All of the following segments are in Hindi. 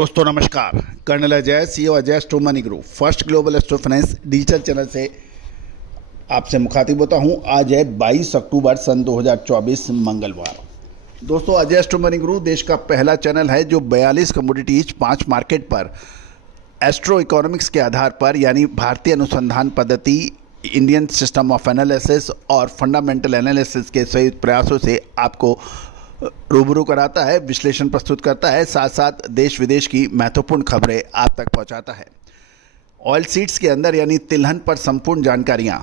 दोस्तों नमस्कार। Colonel Ajay, CEO Ajay astro money group first global astro finance digital channel से आपसे मुखातिब होता हूं। आज है 22 अक्टूबर सन 2024 मंगलवार। दोस्तों, अजय एस्ट्रो मनी ग्रुप देश का पहला चैनल है जो 42 कमोडिटीज 5 मार्केट पर एस्ट्रो इकोनॉमिक्स के आधार पर यानी भारतीय अनुसंधान पद्धति, इंडियन सिस्टम ऑफ एनालिसिस और फंडामेंटल एनालिसिस के संयुक्त प्रयासों से आपको रूबरू कराता है, विश्लेषण प्रस्तुत करता है, साथ साथ देश विदेश की महत्वपूर्ण खबरें आप तक पहुंचाता है। ऑयल सीड्स के अंदर यानी तिलहन पर संपूर्ण जानकारियां,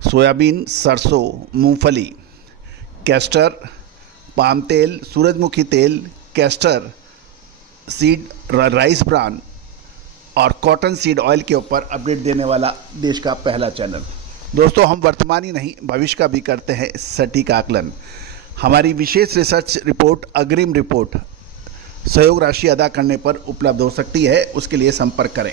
सोयाबीन, सरसों, मूंगफली, कैस्टर, पाम तेल, सूरजमुखी तेल, कैस्टर सीड, राइस ब्रान और कॉटन सीड ऑयल के ऊपर अपडेट देने वाला देश का पहला चैनल। दोस्तों, हम वर्तमान ही नहीं भविष्य का भी करते हैं सटीक आकलन। हमारी विशेष रिसर्च रिपोर्ट, अग्रिम रिपोर्ट सहयोग राशि अदा करने पर उपलब्ध हो सकती है, उसके लिए संपर्क करें।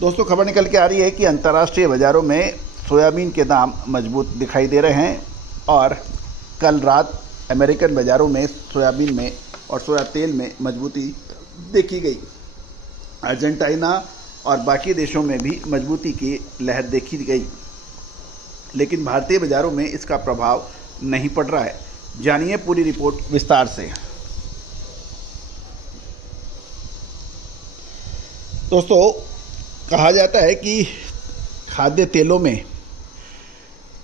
दोस्तों, खबर निकल के आ रही है कि अंतर्राष्ट्रीय बाज़ारों में सोयाबीन के दाम मजबूत दिखाई दे रहे हैं और कल रात अमेरिकन बाज़ारों में सोयाबीन में और सोया तेल में मजबूती देखी गई। अर्जेंटीना और बाकी देशों में भी मजबूती की लहर देखी गई, लेकिन भारतीय बाज़ारों में इसका प्रभाव नहीं पड़ रहा है। जानिए पूरी रिपोर्ट विस्तार से। दोस्तों, कहा जाता है कि खाद्य तेलों में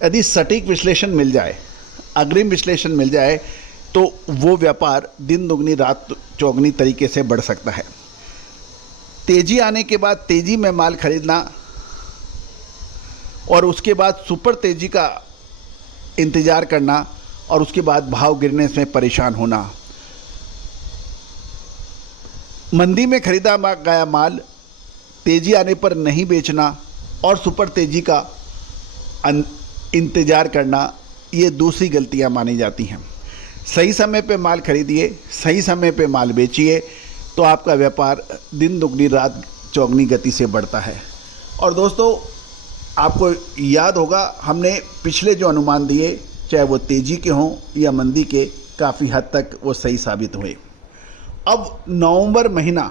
यदि सटीक विश्लेषण मिल जाए, अग्रिम विश्लेषण मिल जाए, तो वो व्यापार दिन दुगनी रात चौगनी तरीके से बढ़ सकता है। तेजी आने के बाद तेजी में माल खरीदना और उसके बाद सुपर तेजी का इंतज़ार करना और उसके बाद भाव गिरने से परेशान होना, मंदी में खरीदा गया माल तेजी आने पर नहीं बेचना और सुपर तेजी का इंतज़ार करना, ये दूसरी गलतियां मानी जाती हैं। सही समय पे माल खरीदिए, सही समय पे माल बेचिए, तो आपका व्यापार दिन दुगनी रात चौगनी गति से बढ़ता है। और दोस्तों, आपको याद होगा हमने पिछले जो अनुमान दिए, चाहे वो तेज़ी के हों या मंदी के, काफ़ी हद तक वो सही साबित हुए। अब नवंबर महीना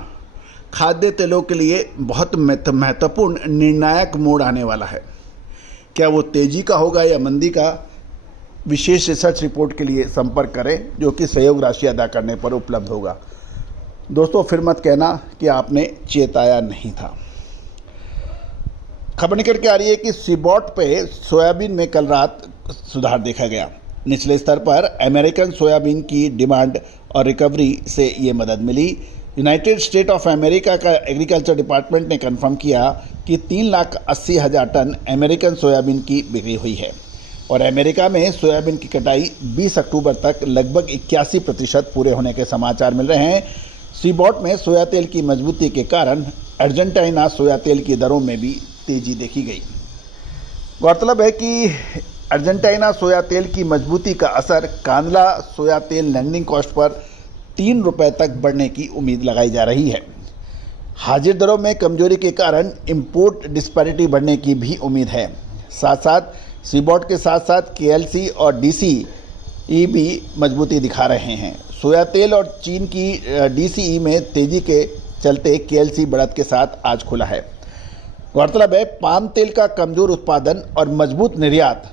खाद्य तेलों के लिए बहुत महत्वपूर्ण निर्णायक मोड़ आने वाला है। क्या वो तेज़ी का होगा या मंदी का? विशेष रिसर्च रिपोर्ट के लिए संपर्क करें जो कि सहयोग राशि अदा करने पर उपलब्ध होगा। दोस्तों, फिर मत कहना कि आपने चेताया नहीं था। खबर निकल के आ रही है कि सीबॉट पे सोयाबीन में कल रात सुधार देखा गया। निचले स्तर पर अमेरिकन सोयाबीन की डिमांड और रिकवरी से ये मदद मिली। यूनाइटेड स्टेट ऑफ अमेरिका का एग्रीकल्चर डिपार्टमेंट ने कंफर्म किया कि 3,80,000 टन अमेरिकन सोयाबीन की बिक्री हुई है और अमेरिका में सोयाबीन की कटाई 20 अक्टूबर तक लगभग 81% पूरे होने के समाचार मिल रहे हैं। सीबॉट में सोया तेल की मजबूती के कारण अर्जेंटीना सोया तेल की दरों में भी तेजी देखी गई। गौरतलब है कि अर्जेंटीना सोया तेल की मजबूती का असर कांदला सोया तेल लैंडिंग कॉस्ट पर 3 रुपये तक बढ़ने की उम्मीद लगाई जा रही है। हाजिर दरों में कमजोरी के कारण इंपोर्ट डिस्पैरिटी बढ़ने की भी उम्मीद है। साथ साथ सीबॉट के साथ साथ केएलसी और डीसीई भी मजबूती दिखा रहे हैं। सोया तेल और चीन की डीसीई में तेजी के चलते केएलसी बढ़त के साथ आज खुला है। गौरतलब है, पाम तेल का कमजोर उत्पादन और मजबूत निर्यात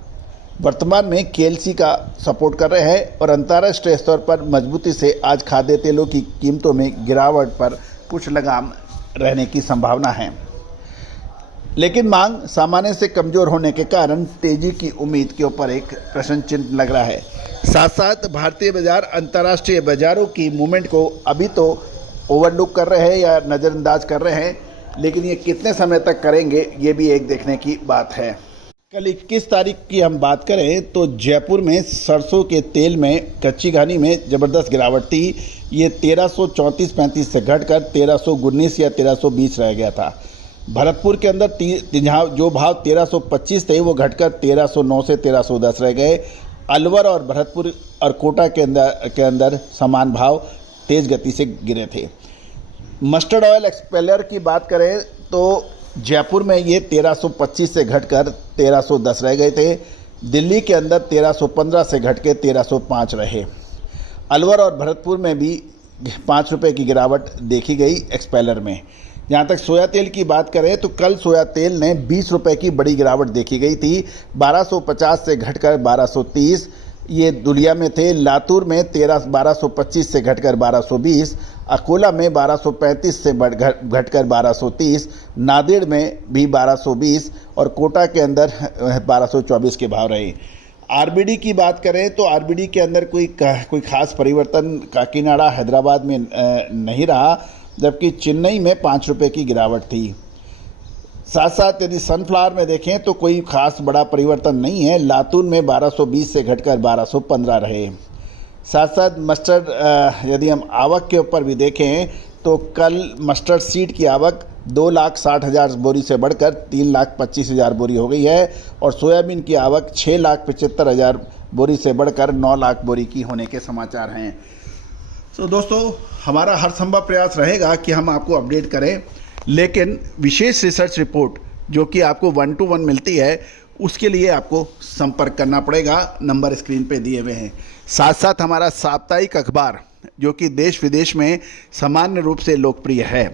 वर्तमान में केएलसी का सपोर्ट कर रहे हैं और अंतर्राष्ट्रीय स्तर पर मजबूती से आज खाद्य तेलों की कीमतों में गिरावट पर कुछ लगाम रहने की संभावना है, लेकिन मांग सामान्य से कमजोर होने के कारण तेजी की उम्मीद के ऊपर एक प्रश्न चिन्ह लग रहा है। साथ साथ भारतीय बाजार अंतर्राष्ट्रीय बाजारों की मूवमेंट को अभी तो ओवरलुक कर रहे हैं या नज़रअंदाज कर रहे हैं, लेकिन ये कितने समय तक करेंगे ये भी एक देखने की बात है। कल 21 तारीख की हम बात करें तो जयपुर में सरसों के तेल में कच्ची घानी में ज़बरदस्त गिरावट थी। ये 1334-35 से घटकर 1319 या 1320 रह गया था। भरतपुर के अंदर जो भाव 1325 थे वो घटकर 1309 से 1310 रह गए। अलवर और भरतपुर और कोटा के अंदर समान भाव तेज़ गति से गिरे थे। मस्टर्ड ऑयल एक्सपेलर की बात करें तो जयपुर में ये 1325 से घटकर 1310 रह गए थे। दिल्ली के अंदर 1315 से घट के 1305 रहे। अलवर और भरतपुर में भी ₹5 की गिरावट देखी गई एक्सपेलर में। जहाँ तक सोया तेल की बात करें तो कल सोया तेल ने ₹20 की बड़ी गिरावट देखी गई थी, 1250 से घटकर 1230 ये दुलिया में थे। लातूर में 1225 से घटकर 1220, अकोला में 1235 से घटकर 1230, नांदेड़ में भी 1220 और कोटा के अंदर 1224 के भाव रहे। आरबीडी की बात करें तो आरबीडी के अंदर कोई खास परिवर्तन काकीनाडा हैदराबाद में नहीं रहा, जबकि चेन्नई में ₹5 की गिरावट थी। साथ साथ यदि सनफ्लावर में देखें तो कोई खास बड़ा परिवर्तन नहीं है, लातूर में 1220 से घटकर 1215 रहे। साथ साथ मस्टर्ड यदि हम आवक के ऊपर भी देखें तो कल मस्टर्ड सीड की आवक 2,60,000 बोरी से बढ़कर 3,25,000 बोरी हो गई है और सोयाबीन की आवक 6,75,000 बोरी से बढ़कर 9 लाख बोरी की होने के समाचार हैं। तो दोस्तों, हमारा हर संभव प्रयास रहेगा कि हम आपको अपडेट करें, लेकिन विशेष रिसर्च रिपोर्ट जो कि आपको 1 to 1 मिलती है, उसके लिए आपको संपर्क करना पड़ेगा। नंबर स्क्रीन पे दिए हुए हैं। साथ साथ हमारा साप्ताहिक अखबार जो कि देश विदेश में सामान्य रूप से लोकप्रिय है,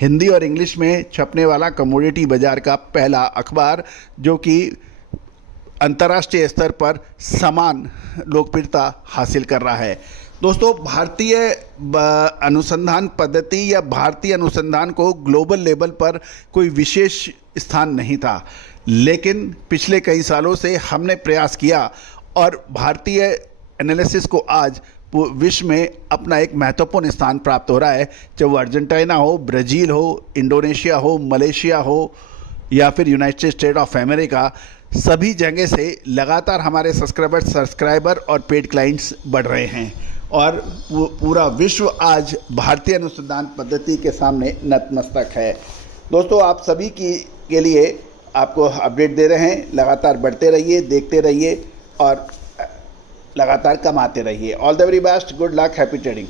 हिंदी और इंग्लिश में छपने वाला कमोडिटी बाजार का पहला अखबार जो कि अंतर्राष्ट्रीय स्तर पर समान लोकप्रियता हासिल कर रहा है। दोस्तों, भारतीय अनुसंधान पद्धति या भारतीय अनुसंधान को ग्लोबल लेवल पर कोई विशेष स्थान नहीं था, लेकिन पिछले कई सालों से हमने प्रयास किया और भारतीय एनालिसिस को आज विश्व में अपना एक महत्वपूर्ण स्थान प्राप्त हो रहा है। चाहे वो अर्जेंटीना हो, ब्राज़ील हो, इंडोनेशिया हो, मलेशिया हो या फिर यूनाइटेड स्टेट ऑफ अमेरिका, सभी जगह से लगातार हमारे सब्सक्राइबर और पेड क्लाइंट्स बढ़ रहे हैं और पूरा विश्व आज भारतीय अनुसंधान पद्धति के सामने नतमस्तक है। दोस्तों, आप सभी के लिए आपको अपडेट दे रहे हैं। लगातार बढ़ते रहिए, देखते रहिए और लगातार कमाते रहिए। All the very best, good luck, happy trading.